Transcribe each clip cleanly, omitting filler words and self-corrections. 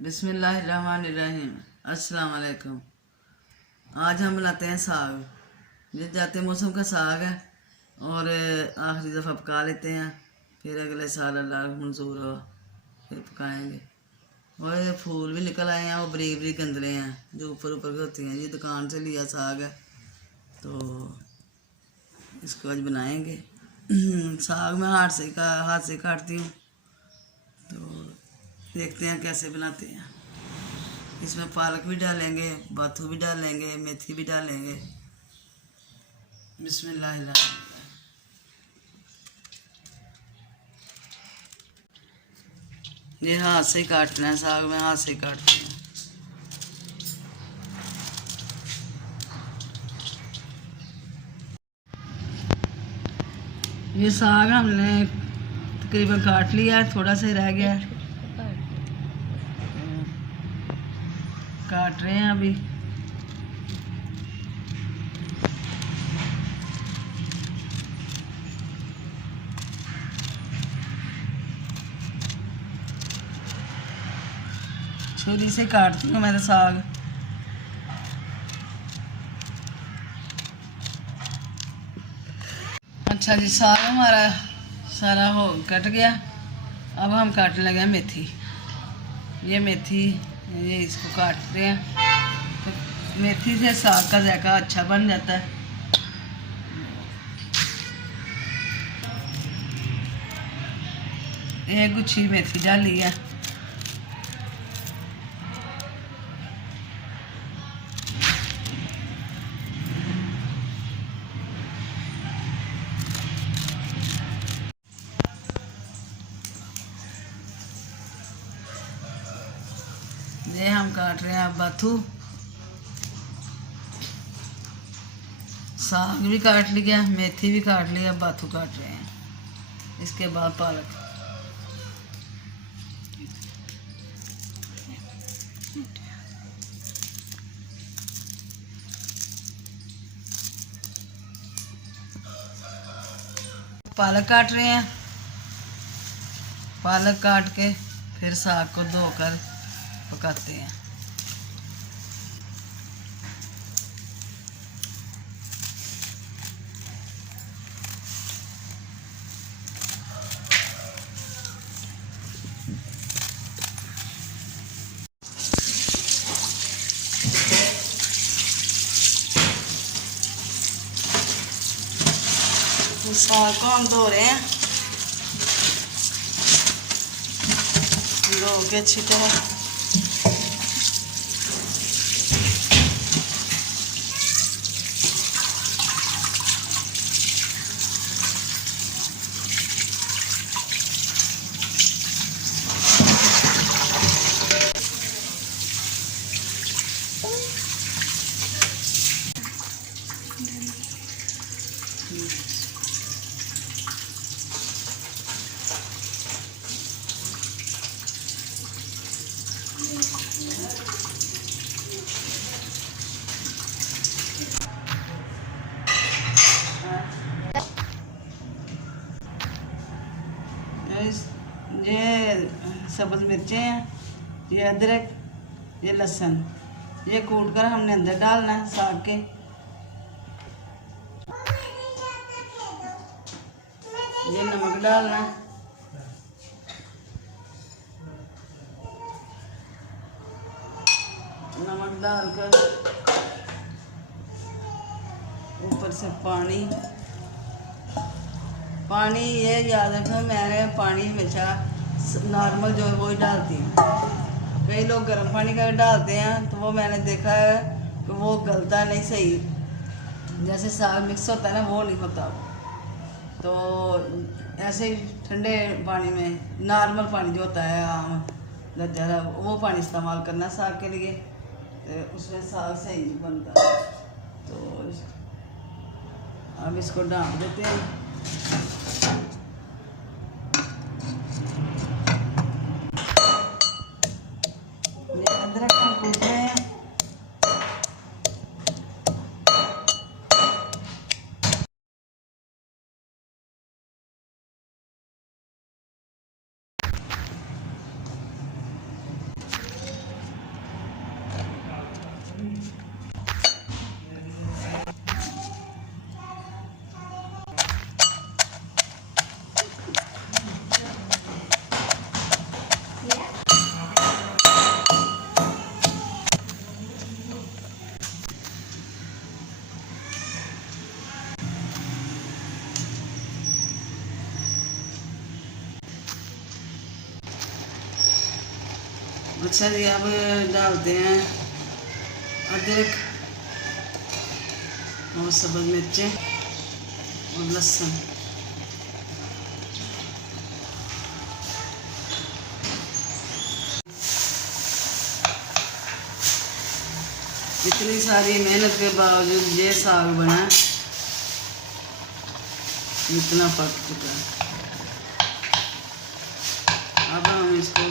बिस्मिल्लाहिर्रहमानिर्रहीम। अस्सलाम वालेकुम। आज हम बनाते हैं साग। ये जाते मौसम का साग है और आखिरी दफ़ा पका लेते हैं, फिर अगले साल अल्लाह मंजूर हो फिर पकाएंगे। और ये फूल भी निकल आए हैं, वो बरीक बरीक गंदले हैं जो ऊपर ऊपर के होती हैं। ये दुकान से लिया साग है, तो इसको आज बनाएंगे। साग मैं हाथ से काटती हूँ, तो देखते हैं कैसे बनाते हैं। इसमें पालक भी डालेंगे, बाथू भी डालेंगे, मेथी भी डालेंगे। बिस्मिल्लाहिर्रहमानिर्रहीम। ये हाथ से ही काटना है साग, में हाथ से ही काटती हूँ। ये साग हमने तकरीबन काट लिया है, थोड़ा सा रह गया है, काट रहे हैं अभी। छुरी से काटती हूँ मैं तो साग। अच्छा जी, साग हमारा सारा हो कट गया। अब हम काटने लगे हैं मेथी। ये मेथी, ये इसको काटते हैं, तो मेथी से साग का जायका अच्छा बन जाता है। एक गुच्छी मेथी डाली है। ये हम काट रहे हैं बाथू। साग भी काट लिया, मेथी भी काट लिया, बाथू काट रहे हैं। इसके बाद पालक। पालक काट रहे हैं। पालक काट के फिर साग को धोकर पकाते हैं। साग को हम धो रहे हैं, धो के अच्छी तरह। ये सब्ज़ मिर्चें हैं, ये अदरक, ये लहसुन, ये कूट कर हमने अंदर डालना है साग के। ये नमक डालना है। नमक डालकर ऊपर से पानी। ये याद रखना, मैंने पानी हमेशा नॉर्मल जो है वो ही डालती हूँ। कई लोग गर्म पानी का डालते हैं, तो वो मैंने देखा है कि वो गलता नहीं सही, जैसे साग मिक्स होता है ना, वो नहीं होता। तो ऐसे ही ठंडे पानी में नॉर्मल पानी जो होता है आम ज़रा, वो पानी इस्तेमाल करना साग के लिए, तो उसमें साग सही नहीं बनता। तो अब इसको ढाँप देते हैं। अदरक हम कूट रहे हैं। अच्छा जी, अब डालते हैं अदरक और सब्ज़ मिर्चें और लहसुन। इतनी सारी मेहनत के बावजूद ये साग बना, इतना पक चुका है। अब हम इसको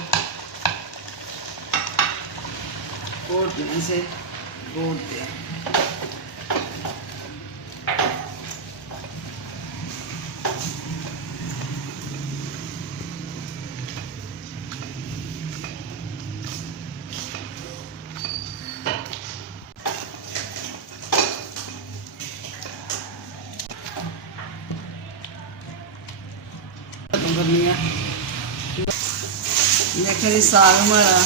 कोटने से कोटते हैं। कर लिया। देखें जी, साग हमारा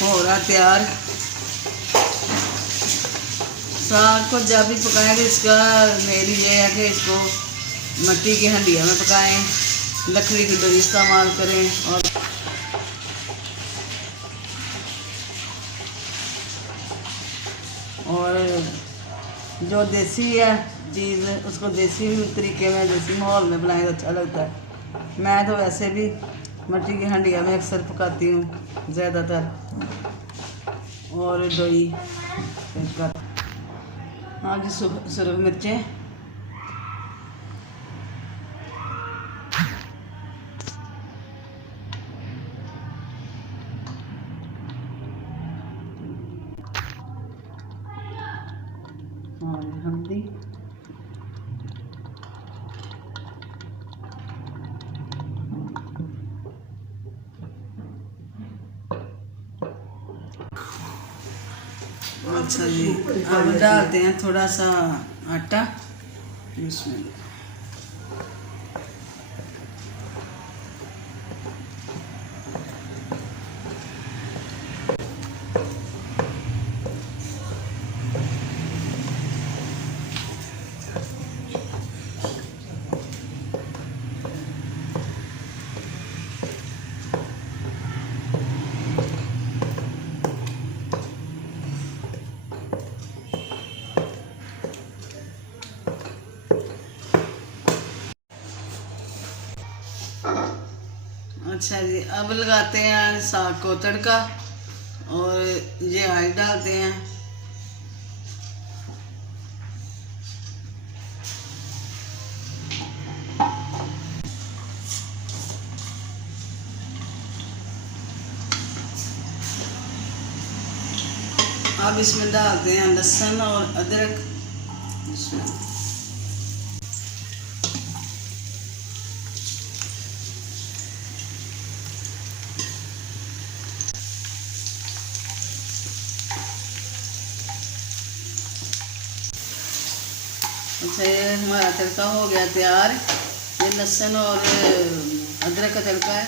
हो रहा तैयार। साग को जब भी पकाएंगे, इसका मेरी ये है कि इसको मिट्टी की हंडिया में पकाएं, लकड़ी की डोरी इस्तेमाल करें। और जो देसी है चीज़, उसको देसी तरीके में, देसी माहौल में बनाए तो अच्छा लगता है। मैं तो वैसे भी मिट्टी की हंडिया में अक्सर पकाती हूँ ज़्यादातर। और डोई कर, हाँ जी, सुरख मिर्चें, और हल्दी, अच्छा जी, अब डालते हैं थोड़ा सा आटा इसमें। अच्छा जी, अब लगाते हैं साग को तड़का और ये ऑयल डालते हैं। अब इसमें डालते हैं लहसुन और अदरक। इसमें अच्छा, ये हमारा तड़का हो गया तैयार। ये लहसुन और अदरक का तड़का है।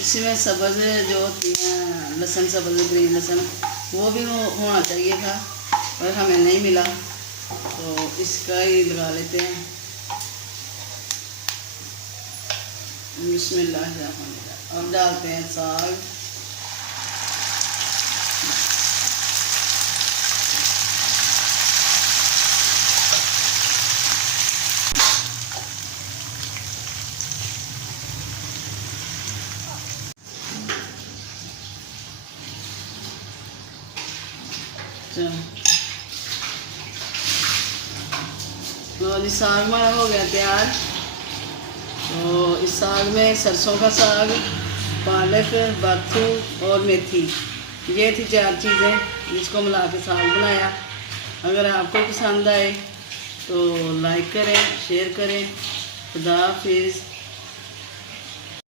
इसमें सब्ज़ जो होती हैं, लहसुन सब्ज़, ग्रीन लहसुन, वो भी होना चाहिए था, पर हमें नहीं मिला, तो इसका ही लगा लेते हैं। बिस्मिल्लाह। अब डालते हैं साग। तो जी, साग हमारा हो गया तैयार। तो इस साग में सरसों का साग, पालक, बाथू और मेथी, ये थी 4 चीज़ें जिसको मिला के साग बनाया। अगर आपको पसंद आए तो लाइक करें, शेयर करें। खुदा हाफिज़।